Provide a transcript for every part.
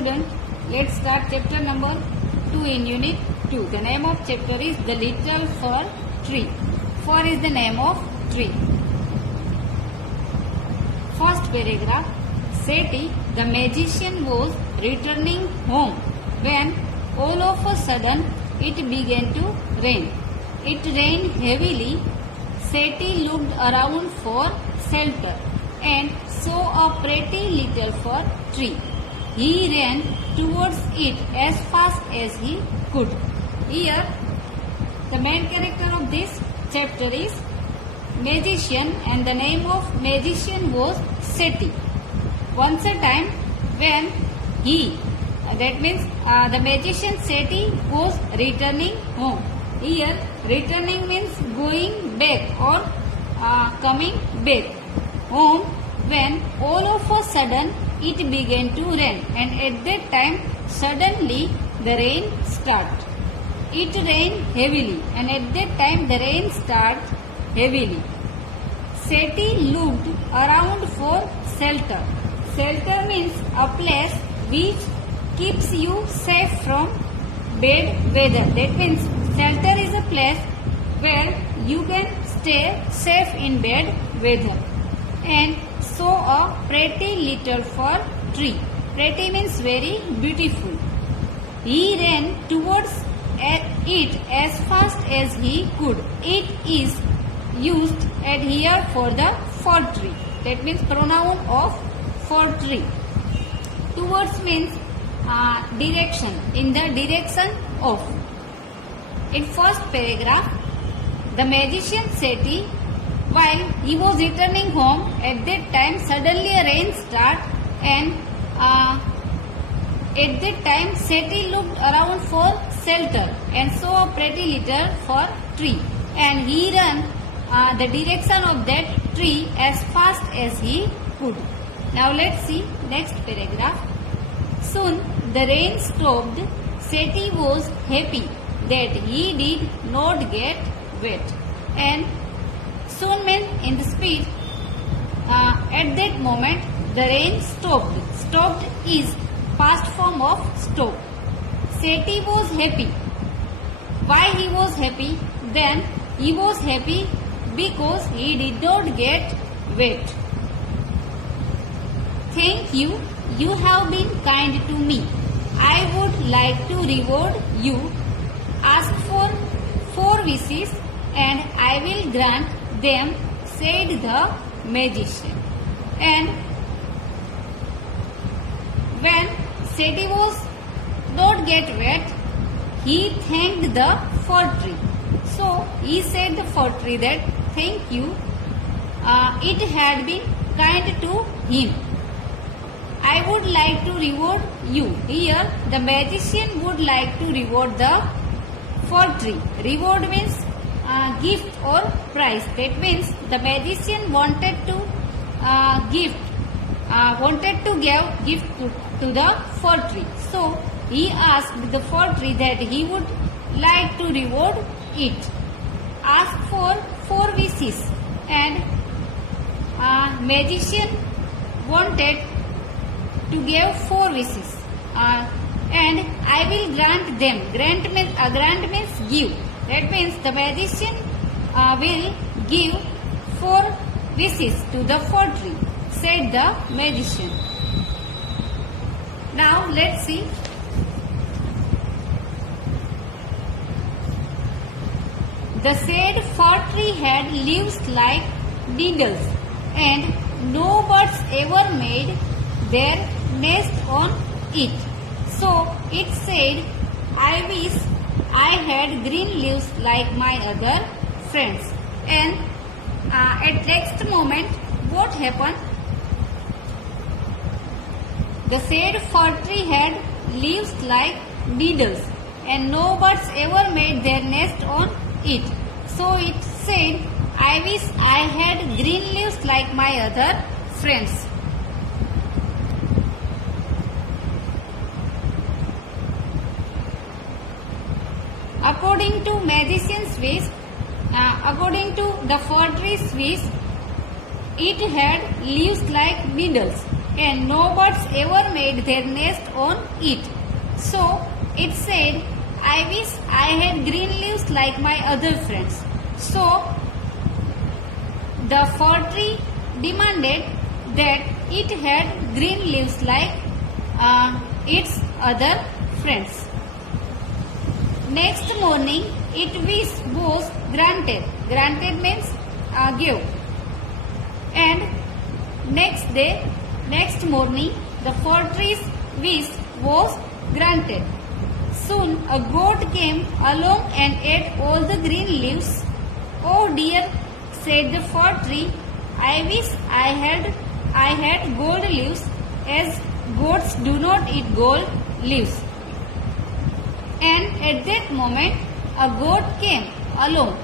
student, let's start chapter number 2 in unit 2. The name of chapter is The Little Fir Tree. Fir is the name of tree. First paragraph. Seti, the magician, was returning home when all of a sudden it began to rain. It rained heavily. Seti looked around for shelter and saw a pretty little fir tree. He ran towards it as fast as he could. Here, the main character of this chapter is magician, and the name of magician was Seti. Once a time, when he, that means the magician Seti was returning home. Here, returning means going back or coming back home when all of a sudden it began to rain, and at that time suddenly the rain started. It rained heavily, and at that time the rain started heavily. Seti looked around for shelter. Shelter means a place which keeps you safe from bad weather. That means shelter is a place where you can stay safe in bad weather. And saw a pretty little fir tree. Pretty means very beautiful. He ran towards it as fast as he could. It is used at here for the fir tree. That means pronoun of fir tree. Towards means direction, in the direction of. In first paragraph, the magician Seti, while he was returning home, at that time suddenly a rain started, and at that time Seti looked around for shelter and saw a pretty little fir tree, and he ran the direction of that tree as fast as he could. Now let's see next paragraph. Soon the rain stopped. Seti was happy that he did not get wet, and soon means in the speed. At that moment the rain stopped. Stopped is past form of stop. Seti was happy. Why he was happy? Then he was happy because he did not get wet. Thank you. You have been kind to me. I would like to reward you. Ask for 4 wishes and I will grant them, said the magician. And when Seti was not get wet, he thanked the fir tree. So he said the fir tree that thank you. It had been kind to him. I would like to reward you. Here the magician would like to reward the fir tree. Reward means gift or prize. That means the magician wanted to give gift to the fir tree. So he asked the fir tree that he would like to reward it. Ask for 4 wishes, and magician wanted to give 4 wishes, and I will grant them. Grant means give. That means the magician will give 4 wishes to the fir tree, said the magician. Now let's see. The said fir tree had leaves like needles, and no birds ever made their nest on it. So it said, I wish I had green leaves like my other friends. And at next moment, what happened? The said fir tree had leaves like needles, and no birds ever made their nest on it. So it said, I wish I had green leaves like my other friends. According to magician's wish, the fir tree's wish, it had leaves like needles, and no birds ever made their nest on it. So it said, I wish I had green leaves like my other friends. So the fir tree demanded that it had green leaves like its other friends. Next morning, its wish was granted. Granted means give. And next morning, the fir tree's wish was granted. Soon a goat came along and ate all the green leaves. Oh dear, said the fir tree, I wish I had gold leaves, as goats do not eat gold leaves. And at that moment a goat came along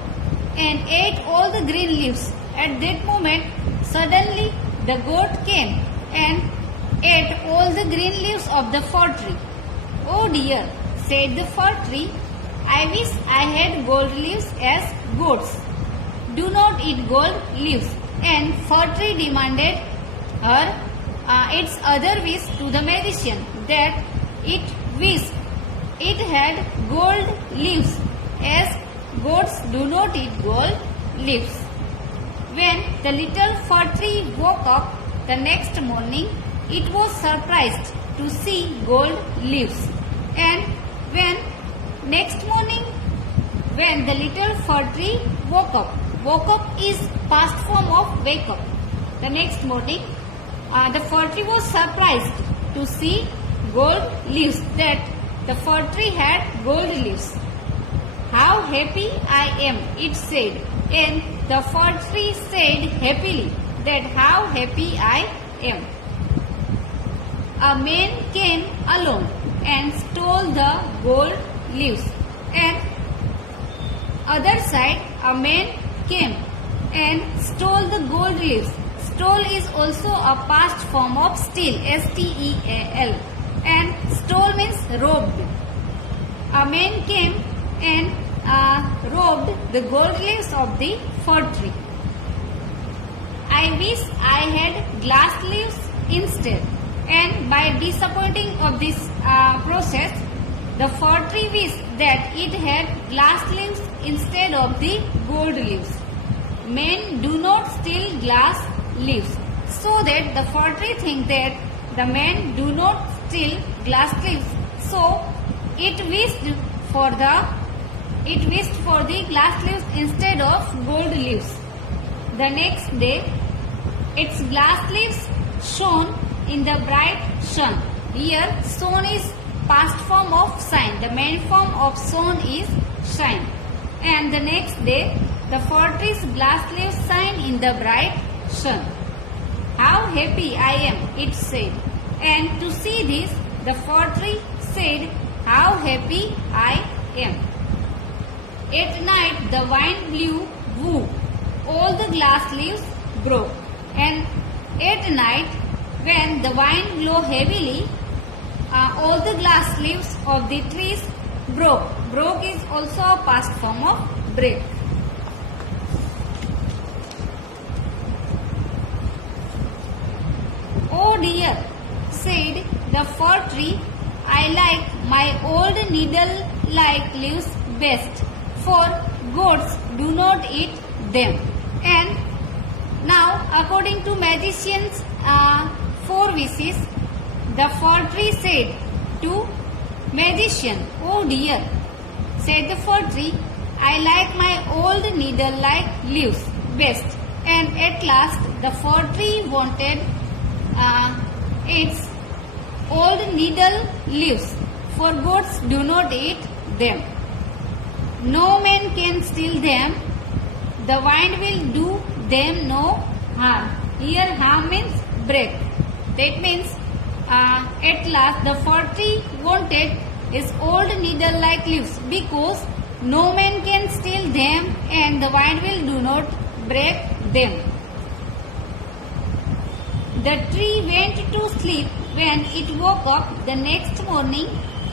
and ate all the green leaves. At that moment suddenly the goat came and ate all the green leaves of the fir tree. Oh dear, said the fir tree, I wish I had gold leaves as goats do not eat gold leaves. And fir tree demanded her its other wish to the magician, that it wished it had gold leaves, as goats do not eat gold leaves. When the little fir tree woke up the next morning, it was surprised to see gold leaves. And when the little fir tree woke up is past form of wake up. The next morning, the fir tree was surprised to see gold leaves, that the fir tree had gold leaves. How happy I am, it said. And the fir tree said happily that how happy I am. A man came along and stole the gold leaves. And other side a man came and stole the gold leaves. Stole is also a past form of steal, S-T-E-A-L. And stole means robbed. A man came and robbed the gold leaves of the fir tree. I wish I had glass leaves instead. And by disappointing of this process, the fir tree wished that it had glass leaves instead of the gold leaves. Men do not steal glass leaves, so that the fir tree think that the men do not steal glass leaves. So it wished for the glass leaves instead of gold leaves. The next day, its glass leaves shone in the bright sun. Here, shone is past form of shine. The main form of shone is shine. And the next day, the fir tree's glass leaves shine in the bright sun. How happy I am, it said. And to see this, the fir tree said, how happy I am. At night, the wind blew woo. All the glass leaves broke. And at night, when the wind blew heavily, all the glass leaves of the trees broke. Broke is also a past form of break. Oh dear, said the fir tree, I like my old needle-like leaves best, for goats do not eat them. And now, according to magician's 4 wishes, the fir tree said to magician, oh dear, said the fir tree, I like my old needle-like leaves best. And at last, the fir tree wanted its old needle leaves, for goats do not eat them. No man can steal them. The wind will do them no harm. Here harm means break. That means at last the fir tree wanted its old needle-like leaves, because no man can steal them and the wind will do not break them. The tree went to sleep. When it woke up the next morning,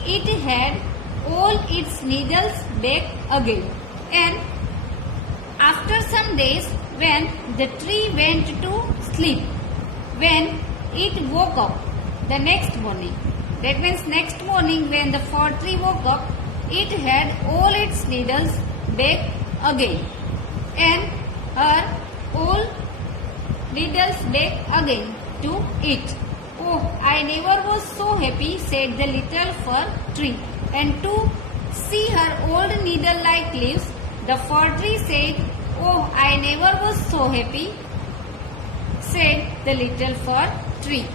it had all its needles back again. And after some days, when the tree went to sleep, when it woke up the next morning. That means next morning when the fir tree woke up, it had all its needles back again and her all needles back again to it. Oh, I never was so happy, said the little fir tree. And to see her old needle-like leaves, the fir tree said, oh, I never was so happy, said the little fir tree.